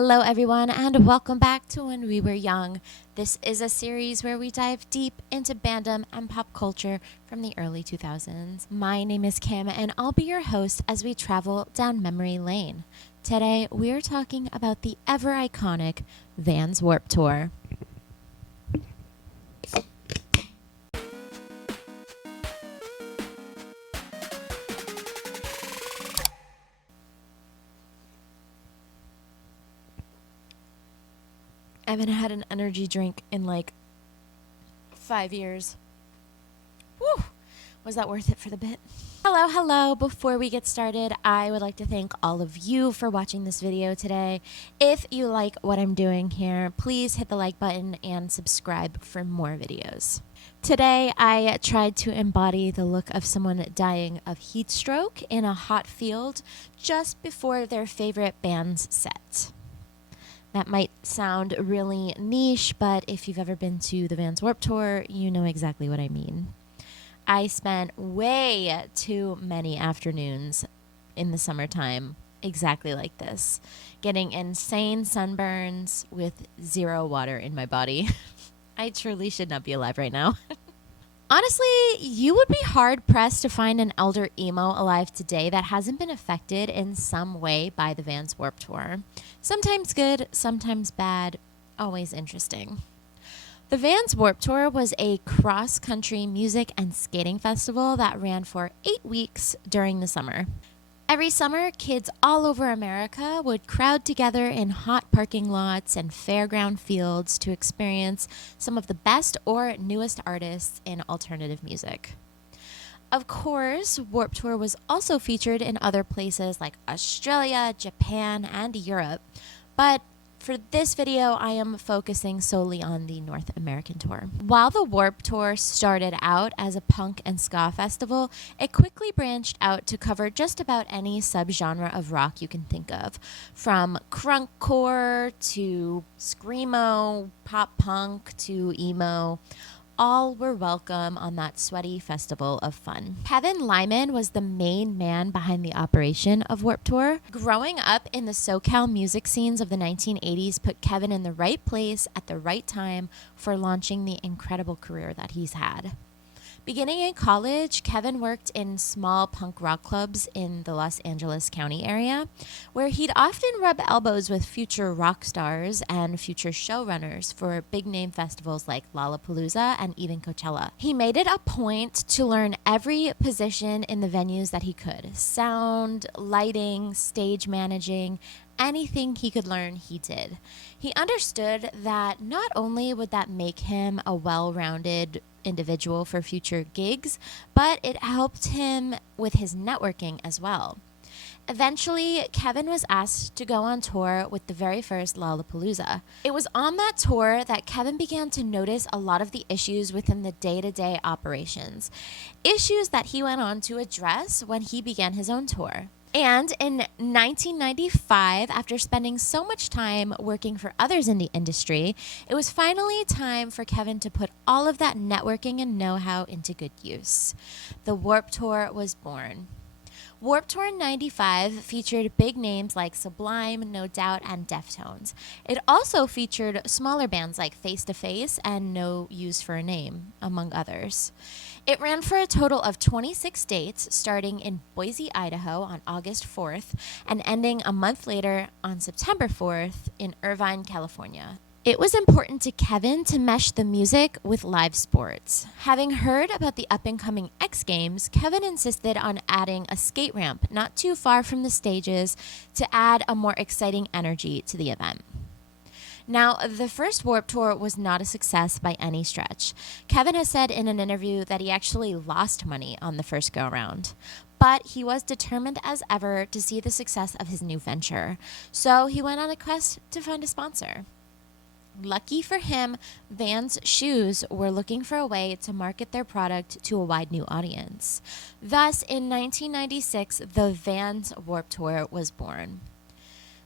Hello everyone and welcome back to When We Were Young. This is a series where we dive deep into fandom and pop culture from the early 2000s. My name is Kim and I'll be your host as we travel down memory lane. Today we're talking about the ever iconic Vans Warped Tour. I haven't had an energy drink in like 5 years. Woo! Was that worth it for the bit? Hello. Before we get started, I would like to thank all of you for watching this video today. If you like what I'm doing here, please hit the like button and subscribe for more videos. Today, I tried to embody the look of someone dying of heat stroke in a hot field just before their favorite band's set. That might sound really niche, but if you've ever been to the Vans Warped Tour, you know exactly what I mean. I spent way too many afternoons in the summertime exactly like this, getting insane sunburns with zero water in my body. I truly should not be alive right now. Honestly, you would be hard-pressed to find an elder emo alive today that hasn't been affected in some way by the Vans Warped Tour. Sometimes good, sometimes bad, always interesting. The Vans Warped Tour was a cross-country music and skating festival that ran for 8 weeks during the summer. Every summer, kids all over America would crowd together in hot parking lots and fairground fields to experience some of the best or newest artists in alternative music. Of course, Warped Tour was also featured in other places like Australia, Japan, and Europe, but for this video, I am focusing solely on the North American tour. While the Warped Tour started out as a punk and ska festival, it quickly branched out to cover just about any subgenre of rock you can think of, from crunkcore to screamo, pop punk to emo. All were welcome on that sweaty festival of fun. Kevin Lyman was the main man behind the operation of Warped Tour. Growing up in the SoCal music scenes of the 1980s put Kevin in the right place at the right time for launching the incredible career that he's had. Beginning in college, Kevin worked in small punk rock clubs in the Los Angeles County area, where he'd often rub elbows with future rock stars and future showrunners for big-name festivals like Lollapalooza and even Coachella. He made it a point to learn every position in the venues that he could: sound, lighting, stage managing. Anything he could learn, he did. He understood that not only would that make him a well-rounded individual for future gigs, but it helped him with his networking as well. Eventually, Kevin was asked to go on tour with the very first Lollapalooza. It was on that tour that Kevin began to notice a lot of the issues within the day-to-day operations, issues that he went on to address when he began his own tour. And in 1995, after spending so much time working for others in the industry, it was finally time for Kevin to put all of that networking and know-how into good use. The Warped Tour was born. Warped Tour 95 featured big names like Sublime, No Doubt, and Deftones. It also featured smaller bands like Face to Face and No Use for a Name, among others. It ran for a total of 26 dates, starting in Boise, Idaho on August 4th and ending a month later on September 4th in Irvine, California. It was important to Kevin to mesh the music with live sports. Having heard about the up-and-coming X Games, Kevin insisted on adding a skate ramp not too far from the stages to add a more exciting energy to the event. Now, the first Warped Tour was not a success by any stretch. Kevin has said in an interview that he actually lost money on the first go-around. But he was determined as ever to see the success of his new venture. So he went on a quest to find a sponsor. Lucky for him, Vans Shoes were looking for a way to market their product to a wide new audience. Thus, in 1996, the Vans Warped Tour was born.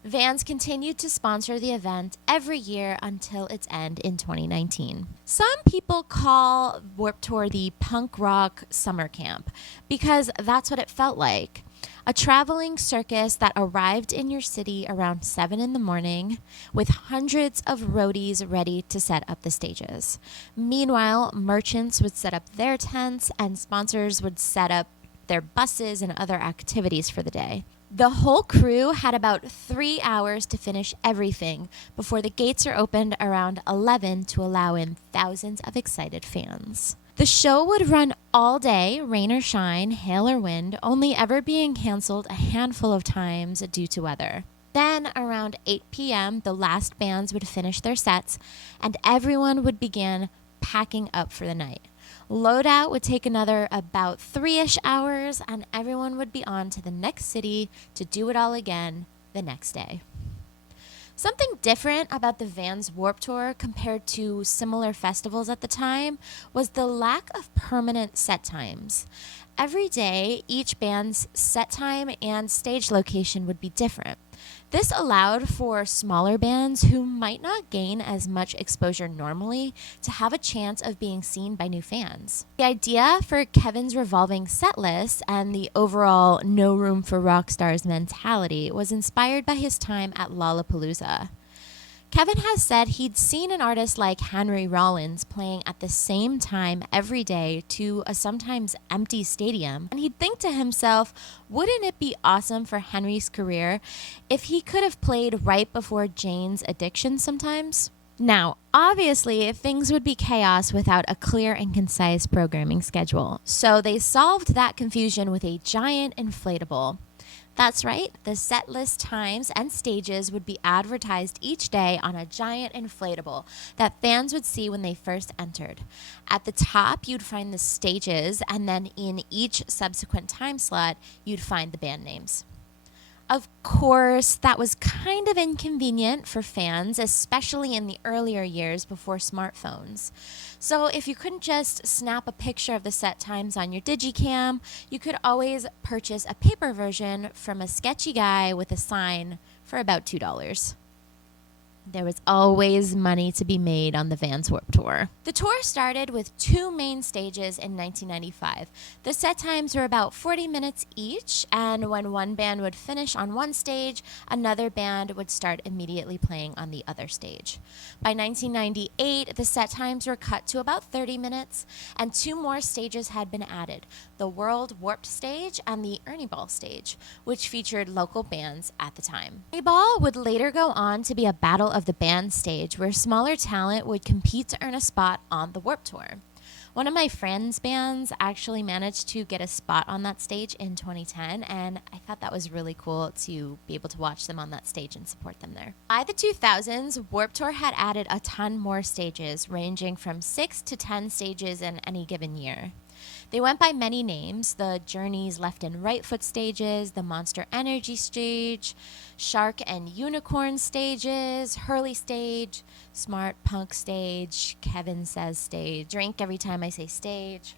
Vans continued to sponsor the event every year until its end in 2019. Some people call Warped Tour the punk rock summer camp because that's what it felt like. a traveling circus that arrived in your city around 7 in the morning with hundreds of roadies ready to set up the stages. Meanwhile, merchants would set up their tents and sponsors would set up their buses and other activities for the day. The whole crew had about 3 hours to finish everything before the gates are opened around 11 to allow in thousands of excited fans. The show would run all day, rain or shine, hail or wind, only ever being canceled a handful of times due to weather. Then, around 8 p.m., the last bands would finish their sets, and everyone would begin packing up for the night. Loadout would take another about 3-ish hours, and everyone would be on to the next city to do it all again the next day. Something different about the Vans Warped Tour compared to similar festivals at the time was the lack of permanent set times. Every day, each band's set time and stage location would be different. This allowed for smaller bands who might not gain as much exposure normally to have a chance of being seen by new fans. The idea for Kevin's revolving set list and the overall no room for rock stars mentality was inspired by his time at Lollapalooza. Kevin has said he'd seen an artist like Henry Rollins playing at the same time every day to a sometimes empty stadium, and he'd think to himself, wouldn't it be awesome for Henry's career if he could have played right before Jane's Addiction sometimes? Now, obviously, things would be chaos without a clear and concise programming schedule, so they solved that confusion with a giant inflatable. That's right, the set list times and stages would be advertised each day on a giant inflatable that fans would see when they first entered. At the top, you'd find the stages, and then in each subsequent time slot, you'd find the band names. Of course, that was kind of inconvenient for fans, especially in the earlier years before smartphones. So if you couldn't just snap a picture of the set times on your Digicam, you could always purchase a paper version from a sketchy guy with a sign for about $2. There was always money to be made on the Vans Warped Tour. The tour started with 2 main stages in 1995. The set times were about 40 minutes each, and when one band would finish on one stage, another band would start immediately playing on the other stage. By 1998, the set times were cut to about 30 minutes, and 2 more stages had been added, the World Warped stage and the Ernie Ball stage, which featured local bands at the time. Ernie Ball would later go on to be a battle of the band stage where smaller talent would compete to earn a spot on the Warped Tour. One of my friends' bands actually managed to get a spot on that stage in 2010, and I thought that was really cool to be able to watch them on that stage and support them there. By the 2000s, Warped Tour had added a ton more stages, ranging from 6 to 10 stages in any given year. They went by many names: the Journey's Left and Right Foot stages, the Monster Energy stage, Shark and Unicorn stages, Hurley stage, Smart Punk stage, Kevin Says stage. Drink every time I say stage.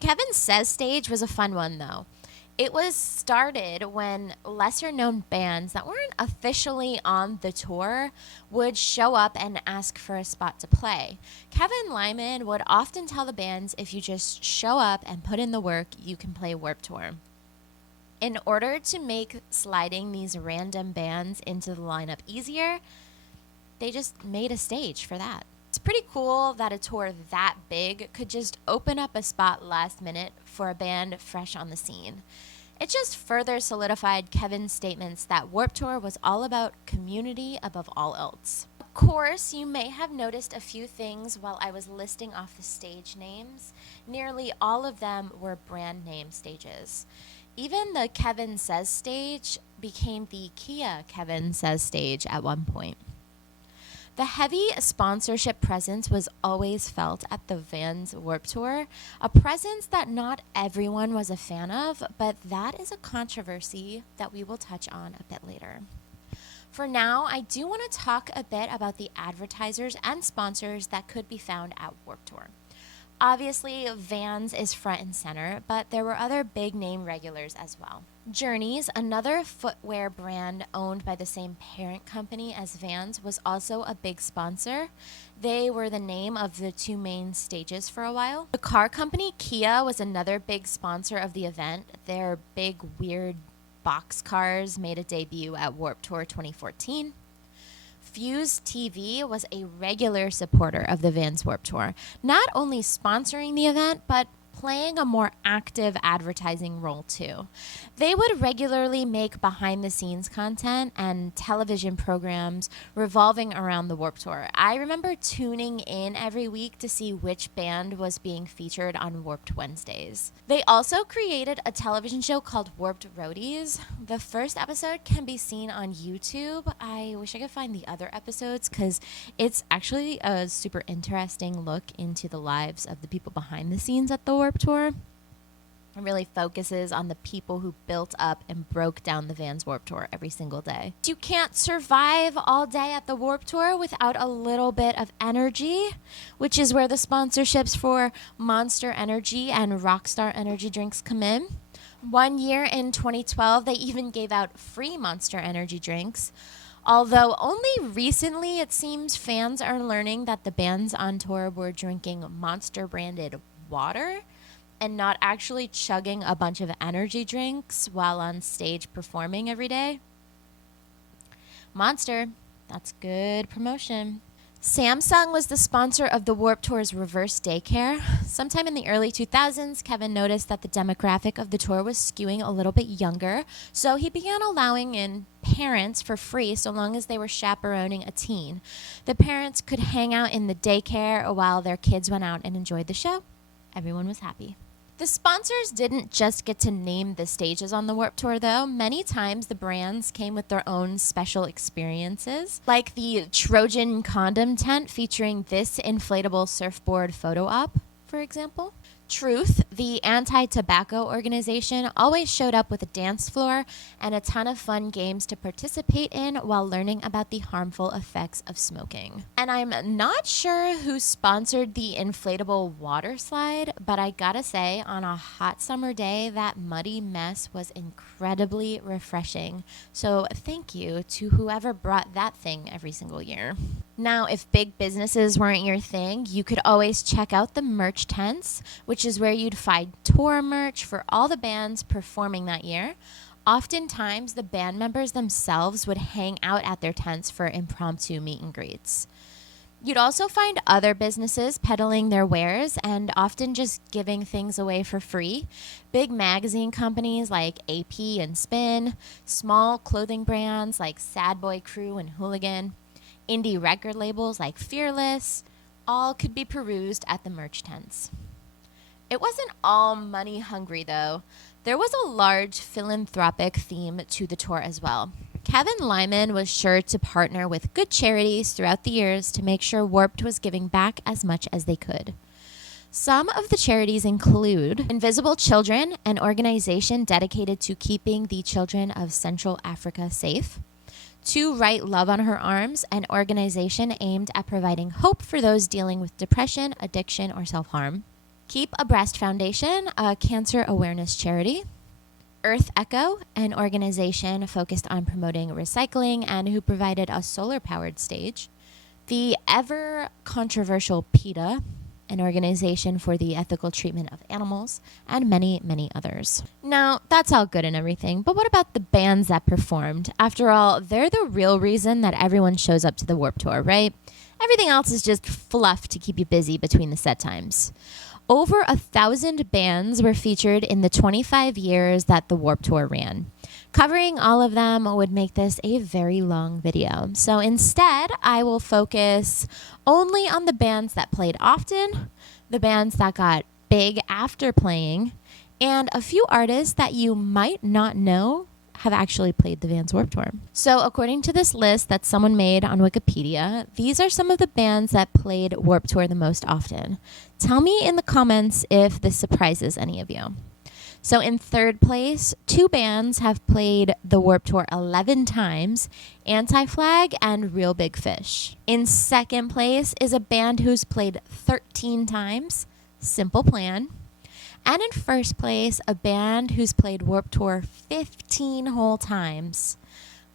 Kevin Says stage was a fun one, though. It was started when lesser-known bands that weren't officially on the tour would show up and ask for a spot to play. Kevin Lyman would often tell the bands, if you just show up and put in the work, you can play Warped Tour. In order to make sliding these random bands into the lineup easier, they just made a stage for that. It's pretty cool that a tour that big could just open up a spot last minute for a band fresh on the scene. It just further solidified Kevin's statements that Warped Tour was all about community above all else. Of course, you may have noticed a few things while I was listing off the stage names. Nearly all of them were brand name stages. Even the Kevin Says stage became the Kia Kevin Says stage at one point. The heavy sponsorship presence was always felt at the Vans Warped Tour, a presence that not everyone was a fan of, but that is a controversy that we will touch on a bit later. For now, I do want to talk a bit about the advertisers and sponsors that could be found at Warped Tour. Obviously, Vans is front and center, but there were other big name regulars as well. Journeys, another footwear brand owned by the same parent company as Vans, was also a big sponsor. They were the name of the two main stages for a while. The car company Kia was another big sponsor of the event. Their big, weird box cars made a debut at Warped Tour 2014. Fuse TV was a regular supporter of the Vans Warped Tour, not only sponsoring the event, but playing a more active advertising role too. They would regularly make behind-the-scenes content and television programs revolving around the Warped Tour. I remember tuning in every week to see which band was being featured on Warped Wednesdays. They also created a television show called Warped Roadies. The first episode can be seen on YouTube. I wish I could find the other episodes because it's actually a super interesting look into the lives of the people behind the scenes at the Warped Tour. It really focuses on the people who built up and broke down the Vans Warped Tour every single day. You can't survive all day at the Warped Tour without a little bit of energy, which is where the sponsorships for Monster Energy and Rockstar Energy drinks come in. One year in 2012, they even gave out free Monster Energy drinks. Although only recently, it seems, fans are learning that the bands on tour were drinking Monster-branded water and not actually chugging a bunch of energy drinks while on stage performing every day. Monster, that's good promotion. Samsung was the sponsor of the Warped Tour's reverse daycare. Sometime in the early 2000s, Kevin noticed that the demographic of the tour was skewing a little bit younger, so he began allowing in parents for free so long as they were chaperoning a teen. The parents could hang out in the daycare while their kids went out and enjoyed the show. Everyone was happy. The sponsors didn't just get to name the stages on the Warped Tour, though. Many times the brands came with their own special experiences, like the Trojan condom tent featuring this inflatable surfboard photo op, for example. Truth, the anti-tobacco organization, always showed up with a dance floor and a ton of fun games to participate in while learning about the harmful effects of smoking. And I'm not sure who sponsored the inflatable water slide, but I gotta say, on a hot summer day, that muddy mess was incredibly refreshing. So thank you to whoever brought that thing every single year. Now, if big businesses weren't your thing, you could always check out the merch tents, which is where you'd find tour merch for all the bands performing that year. Oftentimes, the band members themselves would hang out at their tents for impromptu meet and greets. You'd also find other businesses peddling their wares and often just giving things away for free. Big magazine companies like AP and Spin, small clothing brands like Sad Boy Crew and Hooligan, indie record labels like Fearless, all could be perused at the merch tents. It wasn't all money hungry, though. There was a large philanthropic theme to the tour as well. Kevin Lyman was sure to partner with good charities throughout the years to make sure Warped was giving back as much as they could. Some of the charities include Invisible Children, an organization dedicated to keeping the children of Central Africa safe. To Write Love on Her Arms, an organization aimed at providing hope for those dealing with depression, addiction, or self-harm. Keep Abreast Foundation, a cancer awareness charity. Earth Echo, an organization focused on promoting recycling and who provided a solar-powered stage. The ever controversial PETA, an organization for the ethical treatment of animals, and many, many others. Now, that's all good and everything, but what about the bands that performed? After all, they're the real reason that everyone shows up to the Warped Tour, right? Everything else is just fluff to keep you busy between the set times. Over 1,000 bands were featured in the 25 years that the Warped Tour ran. Covering all of them would make this a very long video. So instead, I will focus only on the bands that played often, the bands that got big after playing, and a few artists that you might not know have actually played the Vans Warped Tour. So according to this list that someone made on Wikipedia, these are some of the bands that played Warped Tour the most often. Tell me in the comments if this surprises any of you. So in third place, 2 bands have played the Warped Tour 11 times, Anti-Flag and Real Big Fish. In second place is a band who's played 13 times, Simple Plan. And in first place, a band who's played Warped Tour 15 whole times.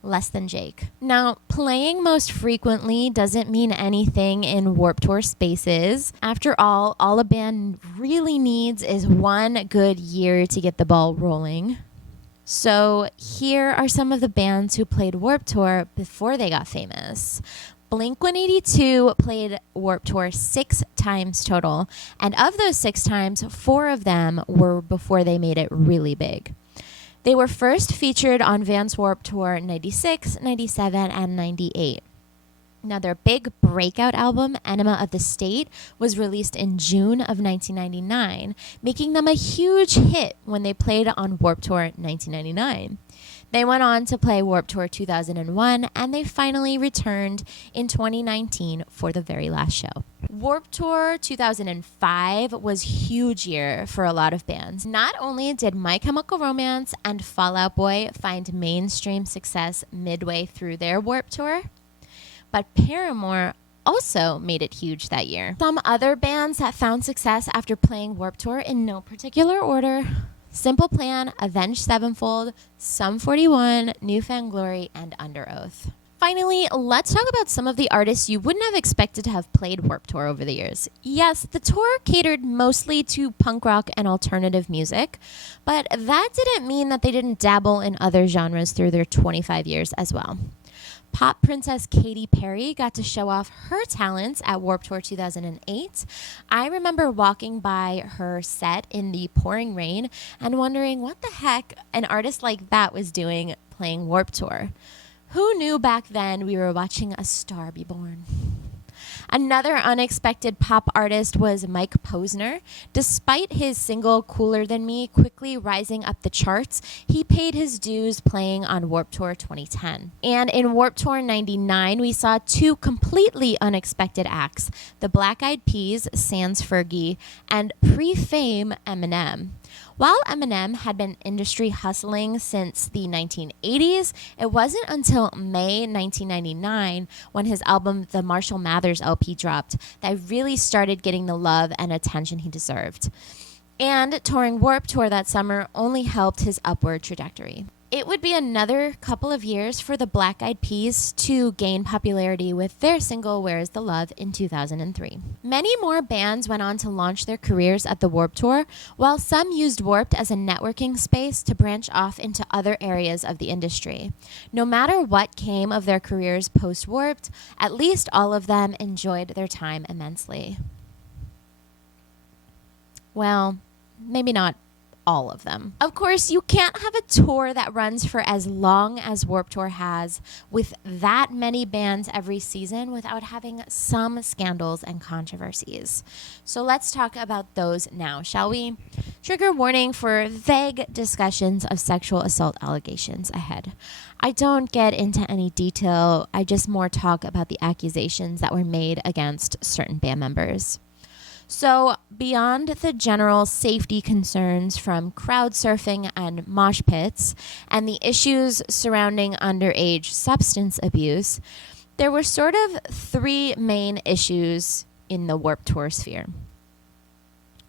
Less than Jake. Now, playing most frequently doesn't mean anything in Warped Tour spaces. After all a band really needs is one good year to get the ball rolling. So here are some of the bands who played Warped Tour before they got famous. Blink-182 played Warped Tour 6 times total, and of those 6 times, 4 of them were before they made it really big. They were first featured on Vans Warped Tour 96, 97, and 98. Now, their big breakout album, Enema of the State, was released in June of 1999, making them a huge hit when they played on Warped Tour 1999. They went on to play Warped Tour 2001, and they finally returned in 2019 for the very last show. Warped Tour 2005 was a huge year for a lot of bands. Not only did My Chemical Romance and Fall Out Boy find mainstream success midway through their Warped Tour, but Paramore also made it huge that year. Some other bands that found success after playing Warped Tour in no particular order: Simple Plan, Avenged Sevenfold, Sum 41, New Found Glory, and Under Oath. Finally, let's talk about some of the artists you wouldn't have expected to have played Warped Tour over the years. Yes, the tour catered mostly to punk rock and alternative music, but that didn't mean that they didn't dabble in other genres through their 25 years as well. Pop princess Katy Perry got to show off her talents at Warped Tour 2008. I remember walking by her set in the pouring rain and wondering what the heck an artist like that was doing playing Warped Tour. Who knew back then we were watching a star be born? Another unexpected pop artist was Mike Posner. Despite his single Cooler Than Me quickly rising up the charts, he paid his dues playing on Warped Tour 2010. And in Warped Tour 99, we saw 2 completely unexpected acts: the Black Eyed Peas, Sans Fergie, and pre-fame Eminem. While Eminem had been industry hustling since the 1980s, it wasn't until May 1999, when his album The Marshall Mathers LP dropped, that really started getting the love and attention he deserved. And touring Warped Tour that summer only helped his upward trajectory. It would be another couple of years for the Black Eyed Peas to gain popularity with their single Where's the Love in 2003. Many more bands went on to launch their careers at the Warped Tour, while some used Warped as a networking space to branch off into other areas of the industry. No matter what came of their careers post-Warped, at least all of them enjoyed their time immensely. Well, maybe not all of them. Of course, you can't have a tour that runs for as long as Warped Tour has, with that many bands every season, without having some scandals and controversies. So let's talk about those now, shall we? Trigger warning for vague discussions of sexual assault allegations ahead. I don't get into any detail. I just more talk about the accusations that were made against certain band members. So, beyond the general safety concerns from crowd surfing and mosh pits and the issues surrounding underage substance abuse, there were sort of 3 main issues in the Warped Tour sphere.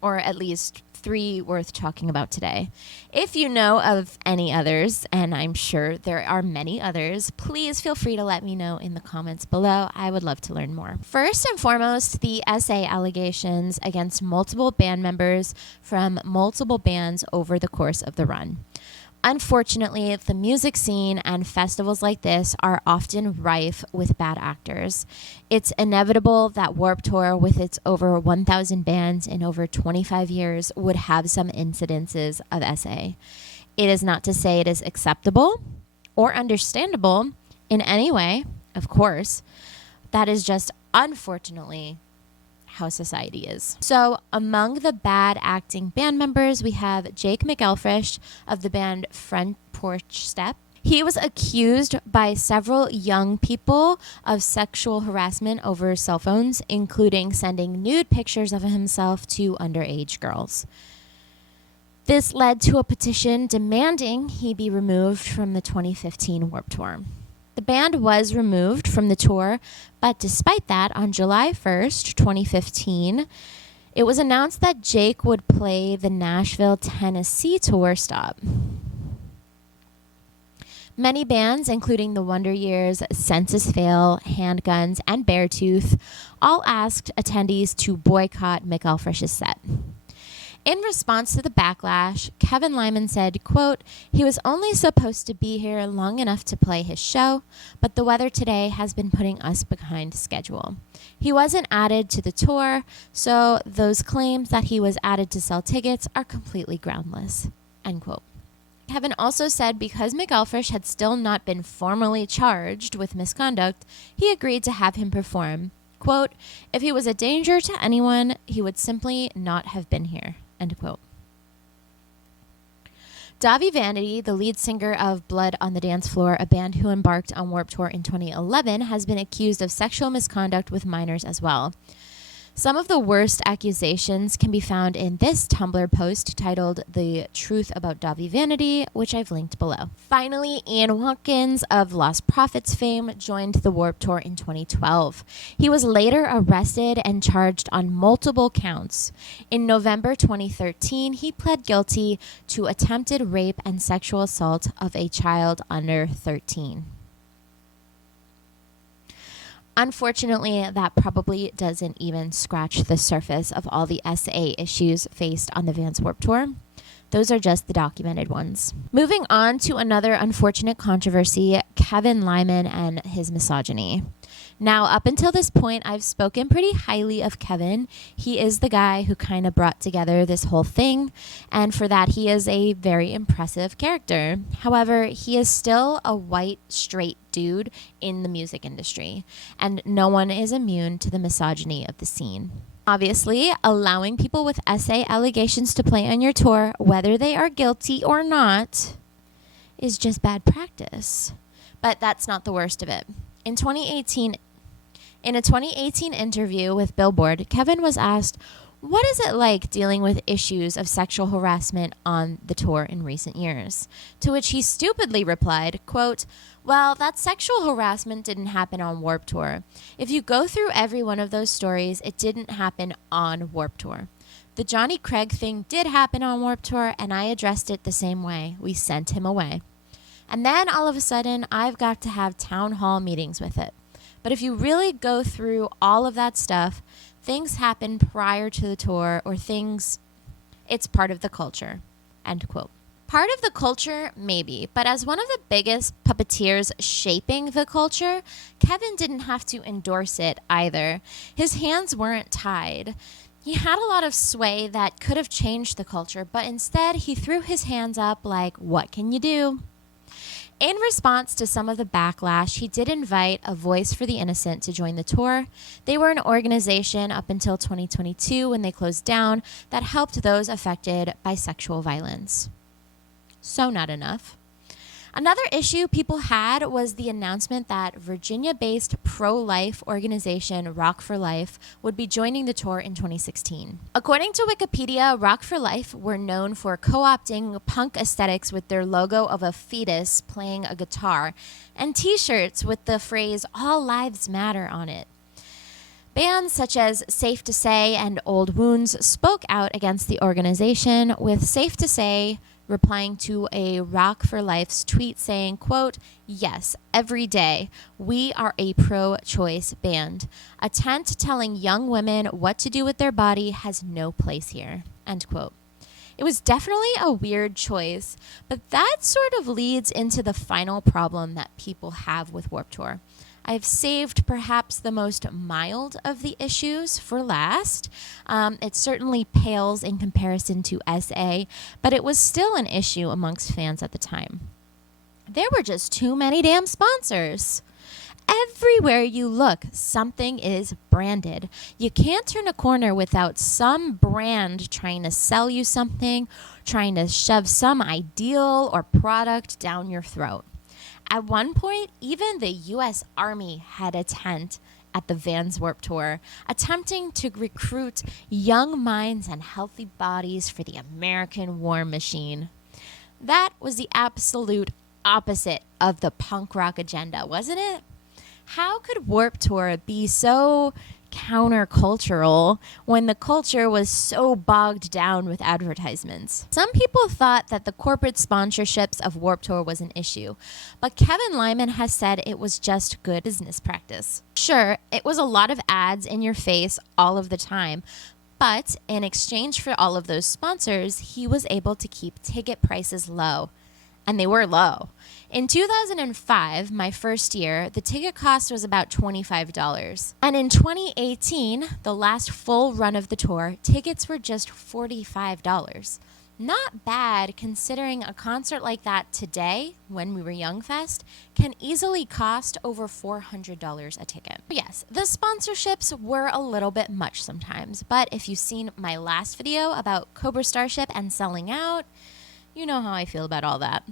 Or at least 3 worth talking about today. If you know of any others, and I'm sure there are many others, please feel free to let me know in the comments below. I would love to learn more. First and foremost, the SA allegations against multiple band members from multiple bands over the course of the run. Unfortunately, the music scene and festivals like this are often rife with bad actors. It's inevitable that Warped Tour, with its over 1,000 bands in over 25 years, would have some incidences of SA. It is not to say it is acceptable or understandable in any way, of course. That is just, unfortunately, how society is. So among the bad acting band members, we have Jake McElfresh of the band Front Porch Step. He was accused by several young people of sexual harassment over cell phones, including sending nude pictures of himself to underage girls. This led to a petition demanding he be removed from the 2015 Warped Tour. The band was removed from the tour, but despite that, on July 1st, 2015, It was announced that Jake would play the Nashville, Tennessee tour stop. Many bands, including the Wonder Years, Census Fail, Handguns, and Beartooth, all asked attendees to boycott McElfresh's set. In response to the backlash, Kevin Lyman said, quote, "He was only supposed to be here long enough to play his show, but the weather today has been putting us behind schedule. He wasn't added to the tour, so those claims that he was added to sell tickets are completely groundless," end quote. Kevin also said because McElfresh had still not been formally charged with misconduct, he agreed to have him perform. Quote, "If he was a danger to anyone, he would simply not have been here," end quote. Davi Vanity, the lead singer of Blood on the Dance Floor, a band who embarked on Warped Tour in 2011, has been accused of sexual misconduct with minors as well. Some of the worst accusations can be found in this Tumblr post titled "The Truth About Davi Vanity," which I've linked below. Finally, Ian Watkins of Lost Prophets fame joined the Warped Tour in 2012. He was later arrested and charged on multiple counts. In November 2013, he pled guilty to attempted rape and sexual assault of a child under 13. Unfortunately, that probably doesn't even scratch the surface of all the SA issues faced on the Vans Warped Tour. Those are just the documented ones. Moving on to another unfortunate controversy, Kevin Lyman and his misogyny. Now, up until this point, I've spoken pretty highly of Kevin. He is the guy who kind of brought together this whole thing, and for that, he is a very impressive character. However, he is still a white, straight dude in the music industry, and no one is immune to the misogyny of the scene. Obviously, allowing people with SA allegations to play on your tour, whether they are guilty or not, is just bad practice. But that's not the worst of it. In a 2018 interview with Billboard, Kevin was asked, "What is it like dealing with issues of sexual harassment on the tour in recent years?" To which he stupidly replied, quote, "Well, that sexual harassment didn't happen on Warped Tour. If you go through every one of those stories, it didn't happen on Warped Tour. The Johnny Craig thing did happen on Warped Tour, and I addressed it the same way. We sent him away. And then all of a sudden, I've got to have town hall meetings with it. But if you really go through all of that stuff, things happen prior to the tour it's part of the culture," end quote. Part of the culture, maybe, but as one of the biggest puppeteers shaping the culture, Kevin didn't have to endorse it either. His hands weren't tied. He had a lot of sway that could have changed the culture, but instead he threw his hands up like, what can you do? In response to some of the backlash, he did invite A Voice for the Innocent to join the tour. They were an organization up until 2022 when they closed down that helped those affected by sexual violence. So not enough. Another issue people had was the announcement that Virginia-based pro-life organization Rock for Life would be joining the tour in 2016. According to Wikipedia, Rock for Life were known for co-opting punk aesthetics with their logo of a fetus playing a guitar and t-shirts with the phrase "All Lives Matter" on it. Bands such as Safe to Say and Old Wounds spoke out against the organization, with Safe to Say replying to a Rock for Life's tweet saying, quote, "Yes, every day. We are a pro-choice band. A tent telling young women what to do with their body has no place here," end quote. It was definitely a weird choice, but that sort of leads into the final problem that people have with Warped Tour. I've saved perhaps the most mild of the issues for last. It certainly pales in comparison to SA, but it was still an issue amongst fans at the time. There were just too many damn sponsors. Everywhere you look, something is branded. You can't turn a corner without some brand trying to sell you something, trying to shove some ideal or product down your throat. At one point, even the U.S. Army had a tent at the Vans Warped Tour, attempting to recruit young minds and healthy bodies for the American war machine. That was the absolute opposite of the punk rock agenda, wasn't it? How could Warped Tour be so countercultural when the culture was so bogged down with advertisements. Some people thought that the corporate sponsorships of Warped Tour was an issue, but Kevin Lyman has said it was just good business practice. Sure, it was a lot of ads in your face all of the time, but in exchange for all of those sponsors, he was able to keep ticket prices low. And they were low. In 2005, my first year, the ticket cost was about $25. And in 2018, the last full run of the tour, tickets were just $45. Not bad considering a concert like that today, when we were Young Fest, can easily cost over $400 a ticket. Yes, the sponsorships were a little bit much sometimes, but if you've seen my last video about Cobra Starship and selling out, you know how I feel about all that.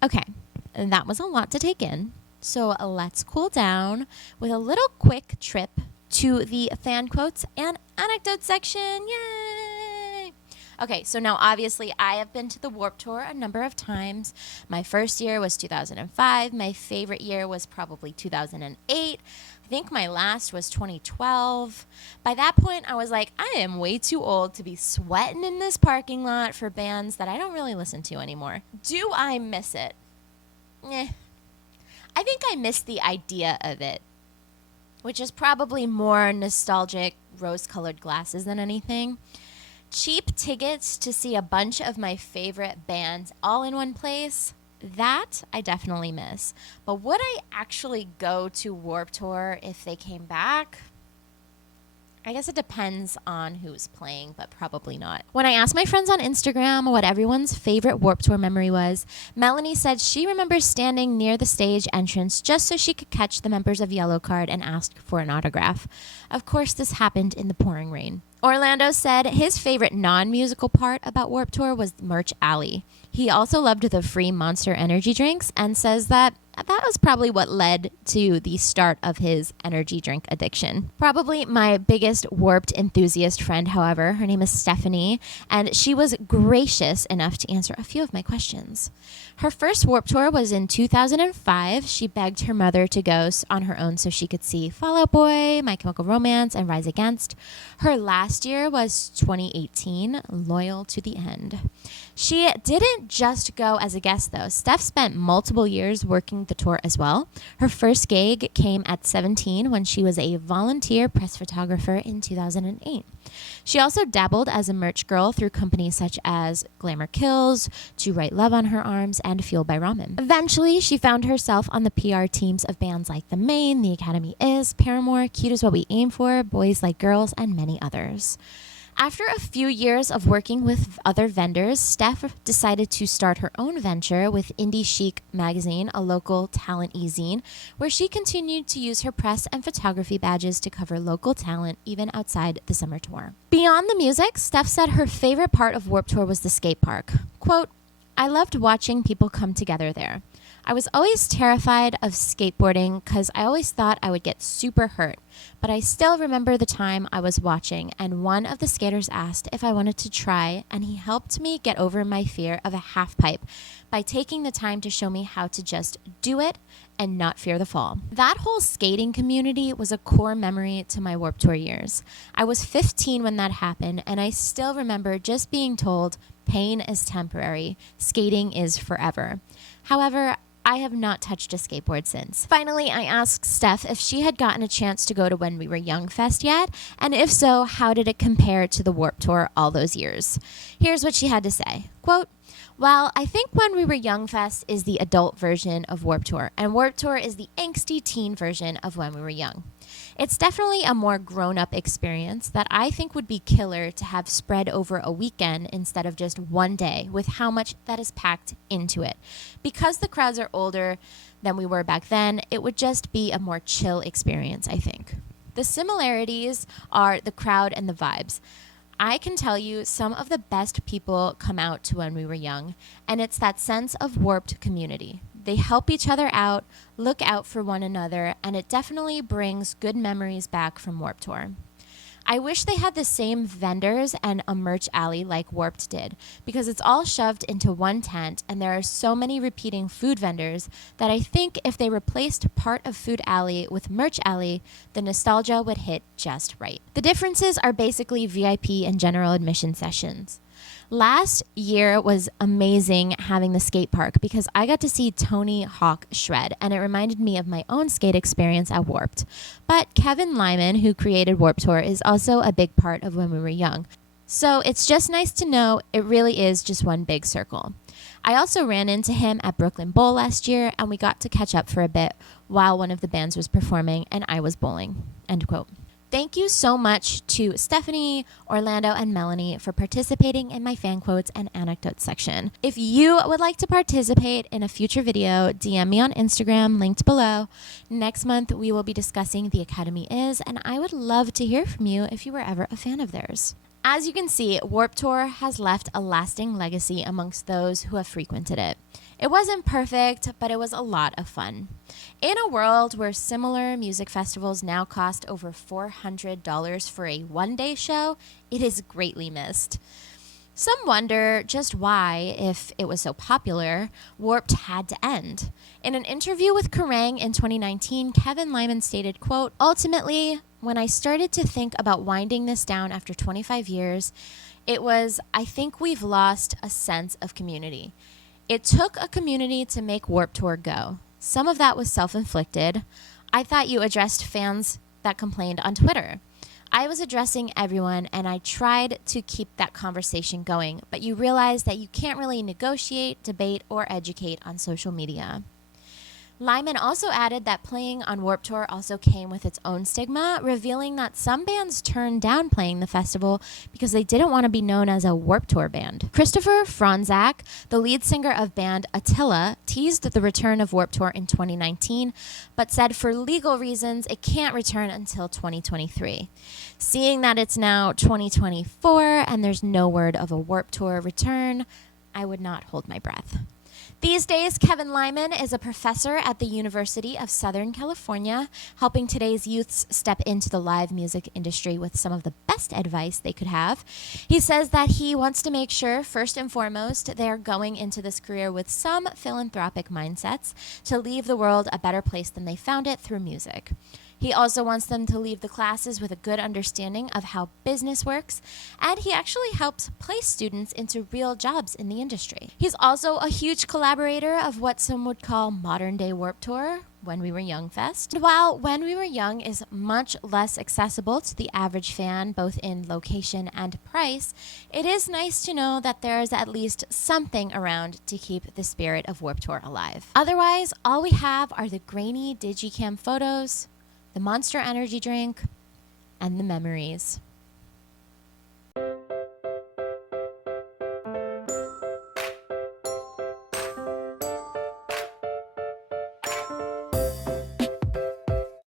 Okay, and that was a lot to take in. So let's cool down with a little quick trip to the fan quotes and anecdote section. Yay! Okay, so now obviously I have been to the Warped Tour a number of times. My first year was 2005. My favorite year was probably 2008. I think my last was 2012. By that point, I was like, I am way too old to be sweating in this parking lot for bands that I don't really listen to anymore. Do I miss it? I think I miss the idea of it, which is probably more nostalgic rose-colored glasses than anything. Cheap tickets to see a bunch of my favorite bands all in one place, that I definitely miss. But would I actually go to Warped Tour if they came back? I guess it depends on who's playing, but probably not. When I asked my friends on Instagram what everyone's favorite Warped Tour memory was, Melanie said she remembers standing near the stage entrance just so she could catch the members of Yellowcard and ask for an autograph. Of course, this happened in the pouring rain. Orlando said his favorite non-musical part about Warped Tour was Merch Alley. He also loved the free Monster energy drinks and says that was probably what led to the start of his energy drink addiction. Probably my biggest Warped enthusiast friend, however, her name is Stephanie, and she was gracious enough to answer a few of my questions. Her first Warped Tour was in 2005. She begged her mother to go on her own so she could see Fall Out Boy, My Chemical Romance, and Rise Against. Her last year was 2018, Loyal to the End. She didn't just go as a guest, though. Steph spent multiple years working the tour as well. Her first gig came at 17 when she was a volunteer press photographer in 2008. She also dabbled as a merch girl through companies such as Glamour Kills, To Write Love on Her Arms, and Fueled by Ramen. Eventually, she found herself on the PR teams of bands like The Maine, The Academy Is, Paramore, Cute Is What We Aim For, Boys Like Girls, and many others. After a few years of working with other vendors, Steph decided to start her own venture with Indie Chic magazine, a local talent e-zine, where she continued to use her press and photography badges to cover local talent even outside the summer tour. Beyond the music, Steph said her favorite part of Warped Tour was the skate park. Quote, I loved watching people come together there. I was always terrified of skateboarding because I always thought I would get super hurt. But I still remember the time I was watching and one of the skaters asked if I wanted to try, and he helped me get over my fear of a half pipe by taking the time to show me how to just do it and not fear the fall. That whole skating community was a core memory to my Warped Tour years. I was 15 when that happened, and I still remember just being told, pain is temporary, skating is forever. However, I have not touched a skateboard since. Finally, I asked Steph if she had gotten a chance to go to When We Were Young Fest yet, and if so, how did it compare to the Warped Tour all those years? Here's what she had to say. Quote, well, I think When We Were Young Fest is the adult version of Warped Tour, and Warped Tour is the angsty teen version of When We Were Young. It's definitely a more grown-up experience that I think would be killer to have spread over a weekend instead of just one day with how much that is packed into it. Because the crowds are older than we were back then, it would just be a more chill experience, I think. The similarities are the crowd and the vibes. I can tell you some of the best people come out to When We Were Young, and it's that sense of warped community. They help each other out, look out for one another, and it definitely brings good memories back from Warped Tour. I wish they had the same vendors and a merch alley like Warped did, because it's all shoved into one tent and there are so many repeating food vendors that I think if they replaced part of Food Alley with Merch Alley, the nostalgia would hit just right. The differences are basically VIP and general admission sessions. Last year was amazing having the skate park because I got to see Tony Hawk shred, and it reminded me of my own skate experience at Warped. But Kevin Lyman, who created Warped Tour, is also a big part of When We Were Young. So it's just nice to know it really is just one big circle. I also ran into him at Brooklyn Bowl last year, and we got to catch up for a bit while one of the bands was performing and I was bowling. End quote. Thank you so much to Stephanie, Orlando, and Melanie for participating in my fan quotes and anecdotes section. If you would like to participate in a future video, DM me on Instagram, linked below. Next month, we will be discussing The Academy Is, and I would love to hear from you if you were ever a fan of theirs. As you can see, Warped Tour has left a lasting legacy amongst those who have frequented it. It wasn't perfect, but it was a lot of fun. In a world where similar music festivals now cost over $400 for a one-day show, it is greatly missed. Some wonder just why, if it was so popular, Warped had to end. In an interview with Kerrang! In 2019, Kevin Lyman stated, quote, "Ultimately, when I started to think about winding this down after 25 years, it was, I think we've lost a sense of community. It took a community to make Warped Tour go. Some of that was self-inflicted. I thought you addressed fans that complained on Twitter. I was addressing everyone, and I tried to keep that conversation going, but you realize that you can't really negotiate, debate, or educate on social media." Lyman also added that playing on Warped Tour also came with its own stigma, revealing that some bands turned down playing the festival because they didn't want to be known as a Warped Tour band. Christopher Franzak, the lead singer of band Attila, teased the return of Warped Tour in 2019, but said for legal reasons it can't return until 2023. Seeing that it's now 2024 and there's no word of a Warped Tour return, I would not hold my breath. These days, Kevin Lyman is a professor at the University of Southern California, helping today's youths step into the live music industry with some of the best advice they could have. He says that he wants to make sure, first and foremost, they're going into this career with some philanthropic mindsets to leave the world a better place than they found it through music. He also wants them to leave the classes with a good understanding of how business works, and he actually helps place students into real jobs in the industry. He's also a huge collaborator of what some would call modern-day Warped Tour, When We Were Young Fest. And while When We Were Young is much less accessible to the average fan, both in location and price, it is nice to know that there is at least something around to keep the spirit of Warped Tour alive. Otherwise, all we have are the grainy digicam photos, the Monster Energy drink, and the memories.